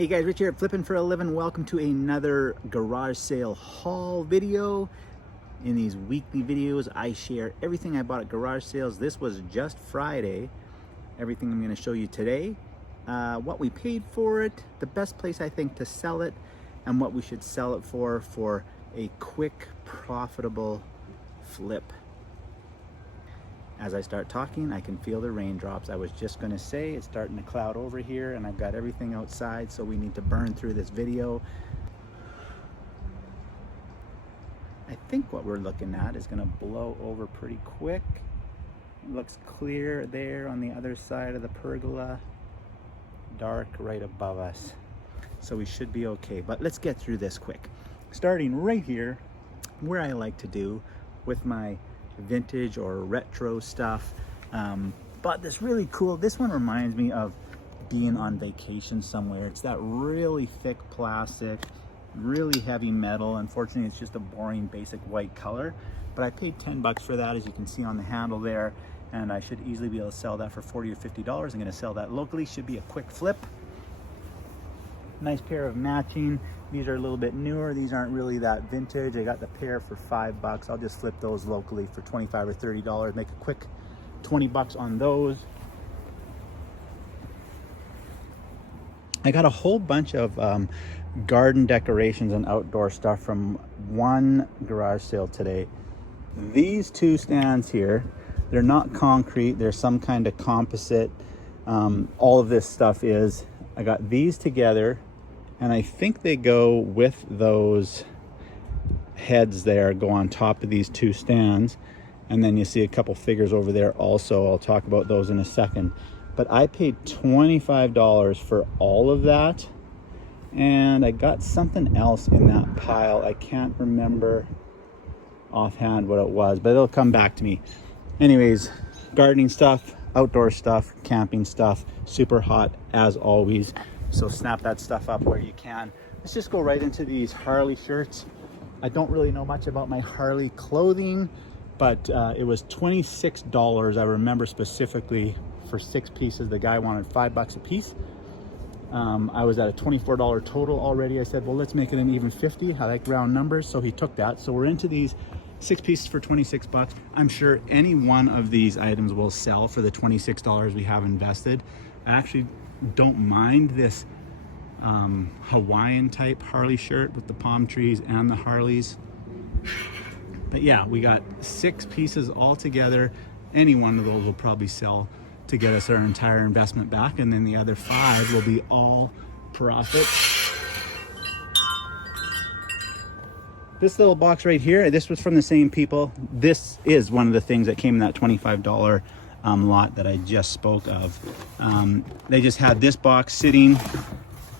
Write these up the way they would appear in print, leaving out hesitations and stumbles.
Hey guys, Rich here at Flippin' for a Living. Welcome to another garage sale haul video. In these weekly videos, I share everything I bought at garage sales. This was just Friday. Everything I'm going to show you today, what we paid for it, the best place I think to sell it, and what we should sell it for a quick, profitable flip. As I start talking, I can feel the raindrops. I was just gonna say it's starting to cloud over here and I've got everything outside, so we need to burn through this video. I think what we're looking at is gonna blow over pretty quick. It looks clear there on the other side of the pergola. Dark right above us. So we should be okay, but let's get through this quick. Starting right here, where I like to do with my vintage or retro stuff, but this really cool, this one reminds me of being on vacation somewhere. It's that really thick plastic, really heavy metal. Unfortunately, it's just a boring basic white color, but I paid 10 bucks for that, as you can see on the handle there, and I should easily be able to sell that for $40 or $50. I'm going to sell that locally. Should be a quick flip. Nice pair of matching. These are a little bit newer. These aren't really that vintage. I got the pair for 5 bucks. I'll just flip those locally for $25 or $30. Make a quick 20 bucks on those. I got a whole bunch of garden decorations and outdoor stuff from one garage sale today. These two stands here, they're not concrete. They're some kind of composite. All of this stuff is, I got these together, and I think they go with those heads there, go on top of these two stands. And then you see a couple figures over there also. I'll talk about those in a second. But I paid $25 for all of that. And I got something else in that pile. I can't remember offhand what it was, but it'll come back to me. Anyways, gardening stuff, outdoor stuff, camping stuff, super hot as always. So snap that stuff up where you can. Let's just go right into these Harley shirts. I don't really know much about my Harley clothing, but it was $26. I remember specifically for 6 pieces. The guy wanted 5 bucks a piece. I was at a $24 total already. I said, well, let's make it an even 50. I like round numbers, so he took that. So we're into these 6 pieces for 26 bucks. I'm sure any one of these items will sell for the $26 we have invested. I actually don't mind this Hawaiian type Harley shirt with the palm trees and the Harleys. But yeah, we got 6 pieces all together. Any one of those will probably sell to get us our entire investment back, and then the other 5 will be all profit. This little box right here, this was from the same people. This is one of the things that came in that $25 lot that I just spoke of. They just had this box sitting,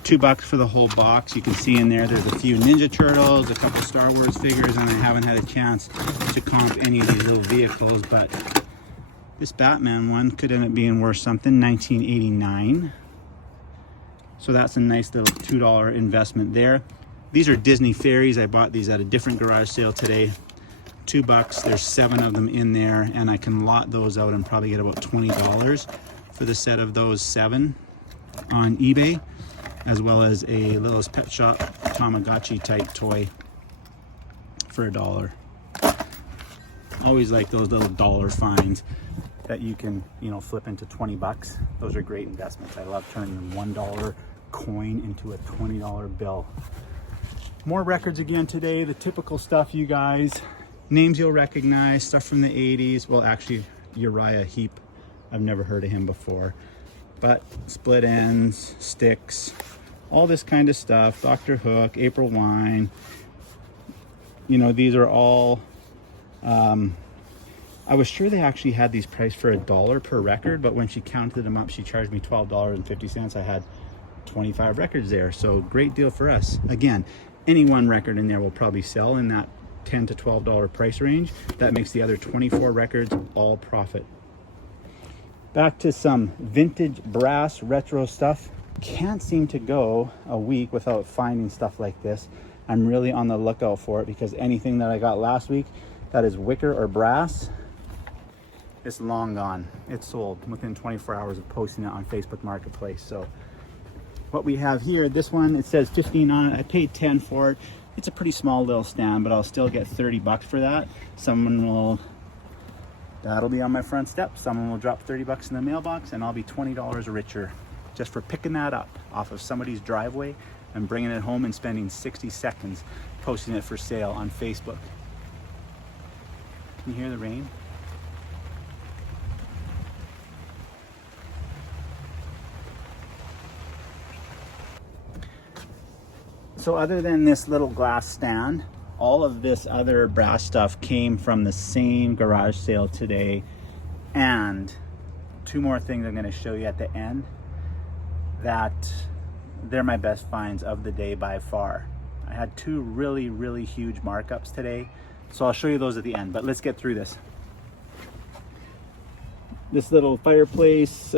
2 bucks for the whole box. You can see in there, there's a few Ninja Turtles, a couple Star Wars figures, and I haven't had a chance to comp any of these little vehicles, but this Batman one could end up being worth something, 1989. So that's a nice little $2 investment there. These are Disney fairies. I bought these at a different garage sale today. 2 bucks. There's 7 of them in there, and I can lot those out and probably get about $20 for the set of those 7 on eBay, as well as a Littlest Pet Shop Tamagotchi type toy for $1. Always like those little dollar finds that you can, flip into 20 bucks. Those are great investments. I love turning a $1 coin into a $20 bill. More records again today, the typical stuff, you guys. Names you'll recognize, stuff from the 80s. Well, actually, Uriah Heep. I've never heard of him before. But split ends, sticks, all this kind of stuff. Dr. Hook, April Wine. These are all... I was sure they actually had these priced for $1 per record, but when she counted them up, she charged me $12.50. I had 25 records there, so great deal for us. Again, any one record in there will probably sell in that $10 to $12 price range. That makes the other 24 records all profit. Back to some vintage brass retro stuff. Can't seem to go a week without finding stuff like this. I'm really on the lookout for it, because anything that I got last week that is wicker or brass, it's long gone. It's sold within 24 hours of posting it on Facebook Marketplace. So what we have here. This one, it says 15 on it. I paid 10 for it. It's a pretty small little stand, but I'll still get 30 bucks for that. That'll be on my front step. Someone will drop 30 bucks in the mailbox, and I'll be $20 richer just for picking that up off of somebody's driveway and bringing it home and spending 60 seconds posting it for sale on Facebook. Can you hear the rain? So other than this little glass stand, all of this other brass stuff came from the same garage sale today. And two more things I'm going to show you at the end that they're my best finds of the day by far. I had two really, really huge markups today. So I'll show you those at the end, but let's get through this. This little fireplace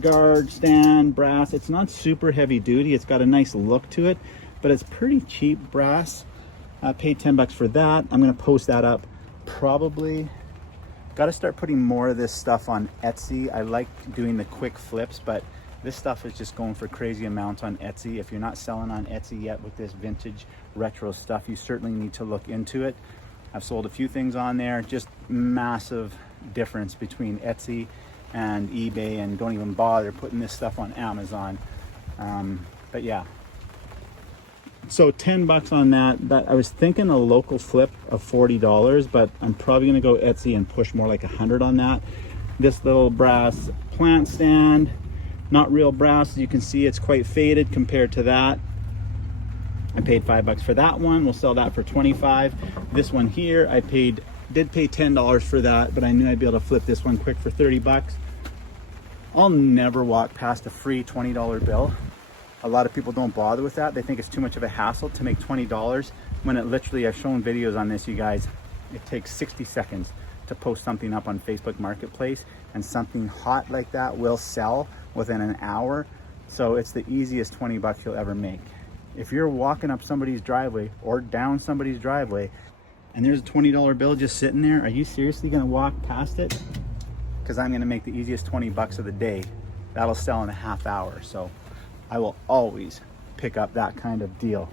guard stand, brass. It's not super heavy duty. It's got a nice look to it, but it's pretty cheap brass. I paid 10 bucks for that. I'm gonna post that up probably. Got to start putting more of this stuff on Etsy. I like doing the quick flips, but this stuff is just going for crazy amounts on Etsy. If you're not selling on Etsy yet with this vintage retro stuff, you certainly need to look into it. I've sold a few things on there. Just massive difference between Etsy and eBay, and don't even bother putting this stuff on Amazon. But yeah, so 10 bucks on that. But I was thinking a local flip of $40, but I'm probably gonna go Etsy and push more like 100 on that. This little brass plant stand, not real brass, as you can see. It's quite faded compared to that. I paid 5 bucks for that one. We'll sell that for 25. This one here, I did pay $10 for that, but I knew I'd be able to flip this one quick for 30 bucks. I'll never walk past a free $20 bill. A lot of people don't bother with that. They think it's too much of a hassle to make $20 when it literally, I've shown videos on this, you guys, it takes 60 seconds to post something up on Facebook Marketplace, and something hot like that will sell within an hour. So it's the easiest 20 bucks you'll ever make. If you're walking up somebody's driveway or down somebody's driveway and there's a $20 bill just sitting there, are you seriously gonna walk past it? Because I'm gonna make the easiest 20 bucks of the day. That'll sell in a half hour. So I will always pick up that kind of deal.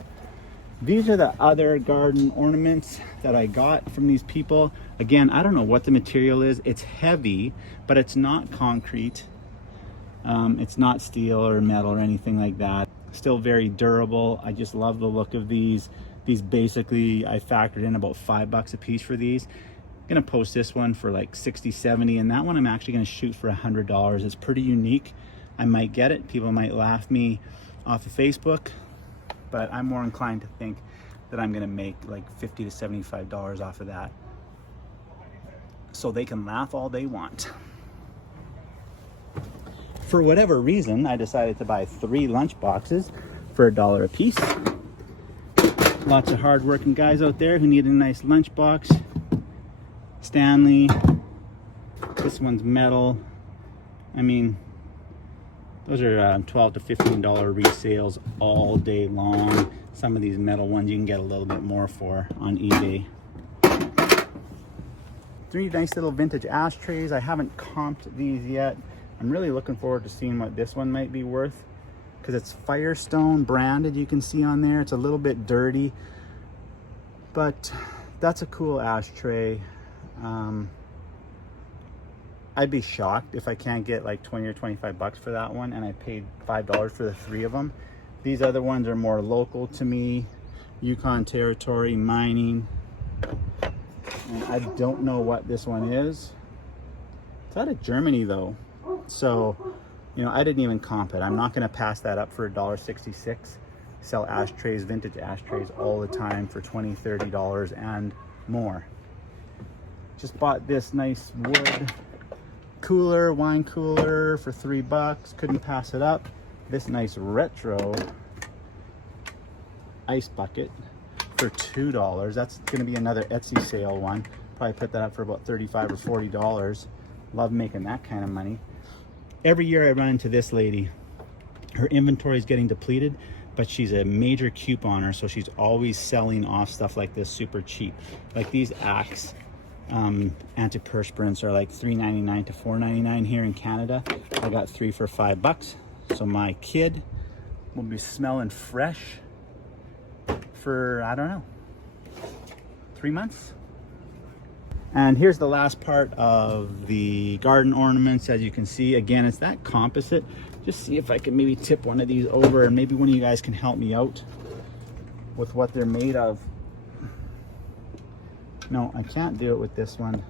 These are the other garden ornaments that I got from these people. Again, I don't know what the material is. It's heavy, but it's not concrete. It's not steel or metal or anything like that. Still very durable. I just love the look of these. These basically, I factored in about 5 bucks a piece for these. I'm gonna post this one for like 60, 70, and that one I'm actually gonna shoot for $100. It's pretty unique. I might get it. People might laugh me off of Facebook, but I'm more inclined to think that I'm gonna make like $50 to $75 off of that. So they can laugh all they want. For whatever reason, I decided to buy 3 lunch boxes for $1 a piece. Lots of hard-working guys out there who need a nice lunch box. Stanley. This one's metal. I mean, those are $12 to $15 resales all day long. Some of these metal ones you can get a little bit more for on eBay. 3 nice little vintage ashtrays. I haven't comped these yet. I'm really looking forward to seeing what this one might be worth, because it's Firestone branded. You can see on there it's a little bit dirty, but that's a cool ashtray. I'd be shocked if I can't get like 20 or 25 bucks for that one, and I paid $5 for the 3 of them. These other ones are more local to me, Yukon territory, mining, and I don't know what this one is. It's out of Germany though, so you know, I didn't even comp it. I'm not going to pass that up for $1.66. Sell ashtrays, vintage ashtrays all the time for $20, $30 and more. Just bought this nice wood cooler, wine cooler for 3 bucks. Couldn't pass it up. This nice retro ice bucket for $2. That's going to be another Etsy sale one. Probably put that up for about $35 or $40. Love making that kind of money. Every year I run into this lady. Her inventory is getting depleted, but she's a major couponer, so she's always selling off stuff like this super cheap. Like these Axe antiperspirants are like $3.99 to $4.99 here in Canada. I got 3 for 5 bucks. So my kid will be smelling fresh for, I don't know, 3 months. And here's the last part of the garden ornaments. As you can see, again, it's that composite. Just see if I can maybe tip one of these over, and maybe one of you guys can help me out with what they're made of. No, I can't do it with this one.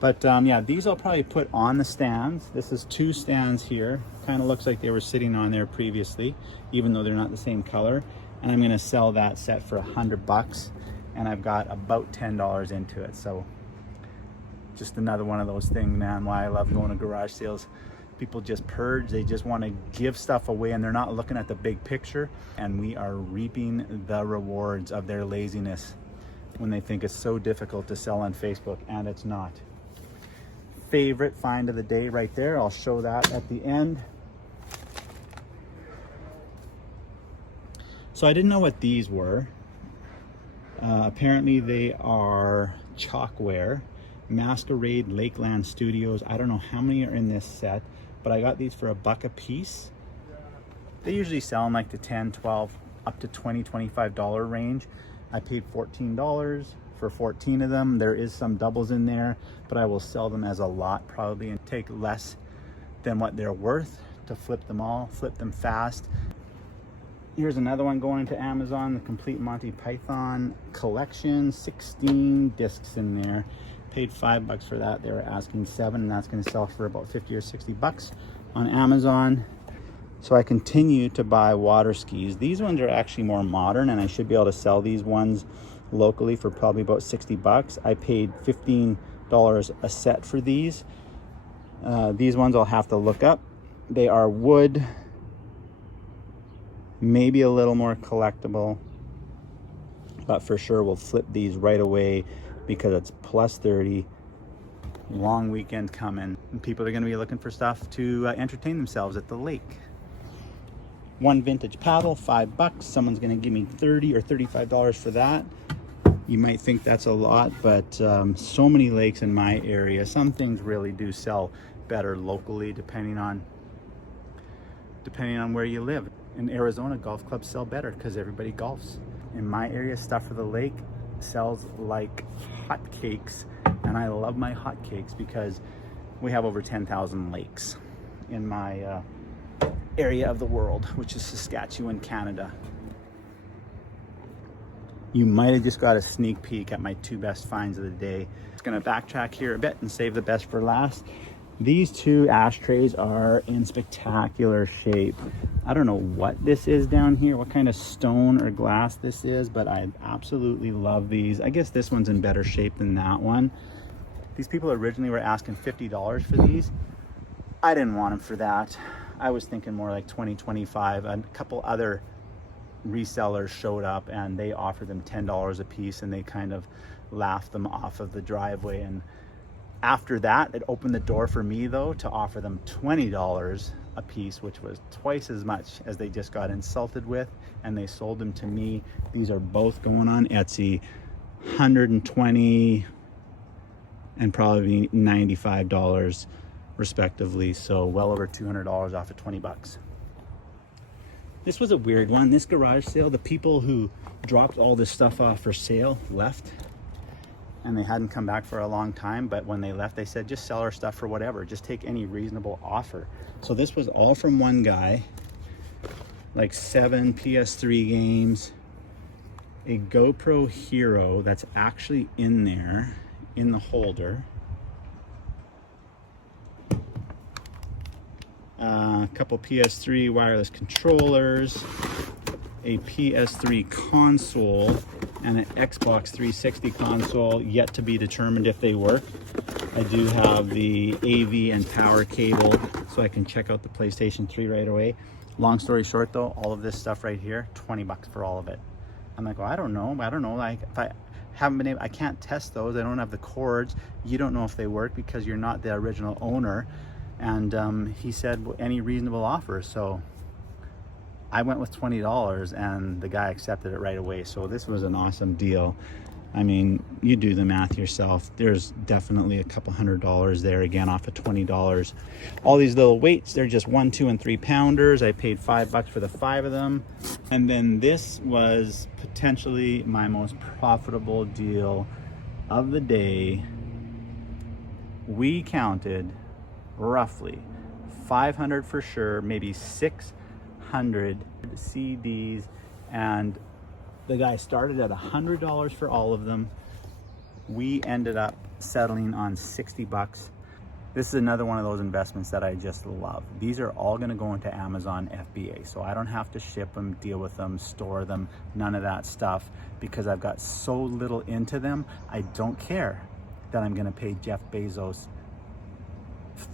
But yeah, these I'll probably put on the stands. This is 2 stands here. Kind of looks like they were sitting on there previously, even though they're not the same color. And I'm gonna sell that set for $100. And I've got about $10 into it. So just another one of those things, man, why I love going to garage sales. People just purge, they just want to give stuff away, and they're not looking at the big picture. And we are reaping the rewards of their laziness when they think it's so difficult to sell on Facebook, and it's not. Favorite find of the day right there. I'll show that at the end. So I didn't know what these were. Apparently they are chalkware. Masquerade Lakeland Studios. I don't know how many are in this set, but I got these for $1 a piece. They usually sell in like the 10, 12, up to $20, $25 range. I paid $14 for 14 of them. There is some doubles in there, but I will sell them as a lot probably and take less than what they're worth to flip them all, flip them fast. Here's another one going into Amazon, the complete Monty Python collection, 16 discs in there. Paid $5 for that. They were asking $7, and that's going to sell for about 50 or 60 bucks on Amazon. So I continue to buy water skis. These ones are actually more modern, and I should be able to sell these ones locally for probably about 60 bucks. I paid $15 a set for these. These ones I'll have to look up. They are wood, maybe a little more collectible, but for sure we'll flip these right away because it's plus 30, long weekend coming, and people are going to be looking for stuff to entertain themselves at the lake. One vintage paddle, $5. Someone's going to give me $30 or $35 for that. You might think that's a lot, but so many lakes in my area, some things really do sell better locally depending on where you live. In Arizona, golf clubs sell better because everybody golfs. In my area, stuff for the lake sells like hotcakes, and I love my hotcakes because we have over 10,000 lakes in my area of the world, which is Saskatchewan, Canada. You might have just got a sneak peek at my 2 best finds of the day. Just gonna backtrack here a bit and save the best for last. These 2 ashtrays are in spectacular shape. I don't know what this is down here, what kind of stone or glass this is, but I absolutely love these. I guess this one's in better shape than that one. These people originally were asking $50 for these. I didn't want them for that. I was thinking more like 20, 25. A couple other resellers showed up and they offered them $10 a piece, and they kind of laughed them off of the driveway. And after that, it opened the door for me though to offer them $20 a piece, which was twice as much as they just got insulted with, and they sold them to me. These are both going on Etsy, $120 and probably $95 respectively, so well over $200 off of 20 bucks. This was a weird one. This garage sale, the people who dropped all this stuff off for sale left, and they hadn't come back for a long time, but when they left, they said, just sell our stuff for whatever, just take any reasonable offer. So this was all from one guy, like 7 PS3 games, a GoPro Hero that's actually in there, in the holder, a couple PS3 wireless controllers, a PS3 console, and an Xbox 360 console, yet to be determined if they work. I do have the AV and power cable, so I can check out the PlayStation 3 right away. Long story short though, all of this stuff right here, 20 bucks for all of it. I'm like, well, I don't know, like if I haven't been able, I can't test those, I don't have the cords, you don't know if they work because you're not the original owner. And he said, well, any reasonable offer. So I went with $20 and the guy accepted it right away. So this was an awesome deal. I mean, you do the math yourself. There's definitely a couple $100 there, again, off of $20. All these little weights, they're just 1, 2, and 3 pounders. I paid $5 for the 5 of them. And then this was potentially my most profitable deal of the day. We counted roughly 500 for sure, maybe 600 CDs, and the guy started at $100 for all of them. We ended up settling on 60 bucks. This is another one of those investments that I just love. These are all gonna go into Amazon FBA, so I don't have to ship them, deal with them, store them, none of that stuff, because I've got so little into them. I don't care that I'm gonna pay Jeff Bezos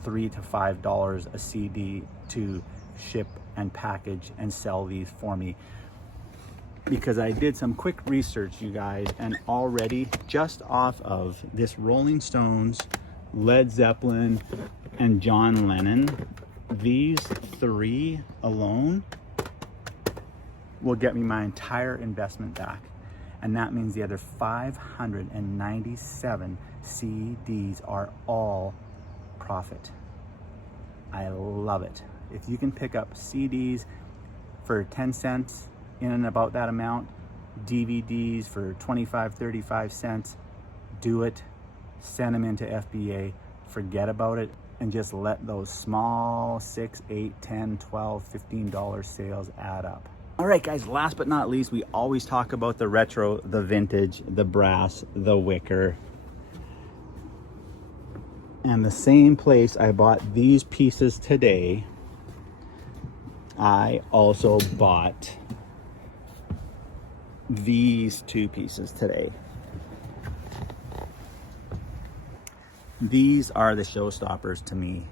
$3 to $5 a CD to ship and package and sell these for me, because I did some quick research, you guys, and already just off of this Rolling Stones, Led Zeppelin, and John Lennon, these 3 alone will get me my entire investment back. And that means the other 597 CDs are all profit. I love it. If you can pick up CDs for 10 cents, in and about that amount, DVDs for 25, 35 cents, do it. Send them into FBA, forget about it, and just let those small $6, $8, $10, $12, $15 sales add up. All right, guys, last but not least, we always talk about the retro, the vintage, the brass, the wicker. And the same place I bought these pieces today, I also bought these 2 pieces today. These are the showstoppers to me.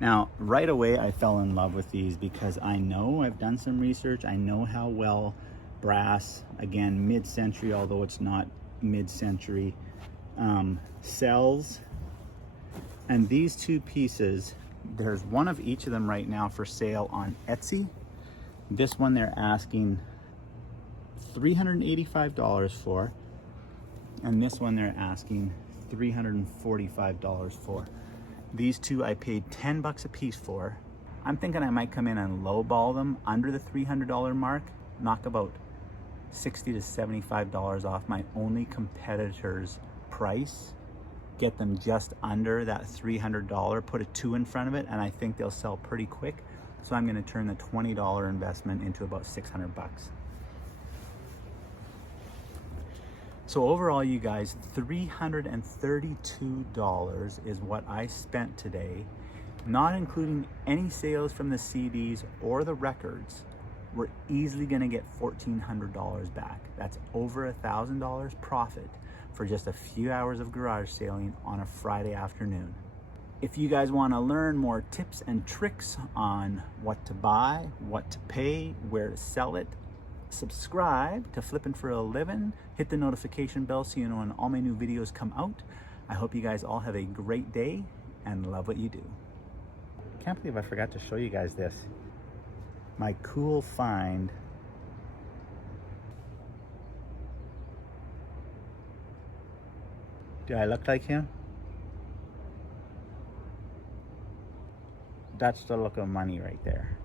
Now, right away, I fell in love with these because I know, I've done some research. I know how well brass, again, mid-century, although it's not mid-century, sells. And these 2 pieces, there's one of each of them right now for sale on Etsy. This one they're asking $385 for, and this one they're asking $345 for. These 2 I paid 10 bucks a piece for. I'm thinking I might come in and lowball them under the $300 mark, knock about $60 to $75 off my only competitor's price, get them just under that $300, put a 2 in front of it, and I think they'll sell pretty quick. So I'm gonna turn the $20 investment into about 600 bucks. So overall, you guys, $332 is what I spent today, not including any sales from the CDs or the records. We're easily gonna get $1,400 back. That's over $1,000 profit for just a few hours of garage sailing on a Friday afternoon. If you guys wanna learn more tips and tricks on what to buy, what to pay, where to sell it, subscribe to Flippin' for a Living. Hit the notification bell so you know when all my new videos come out. I hope you guys all have a great day and love what you do. Can't believe I forgot to show you guys this. My cool find. Do I look like him? That's the look of money right there.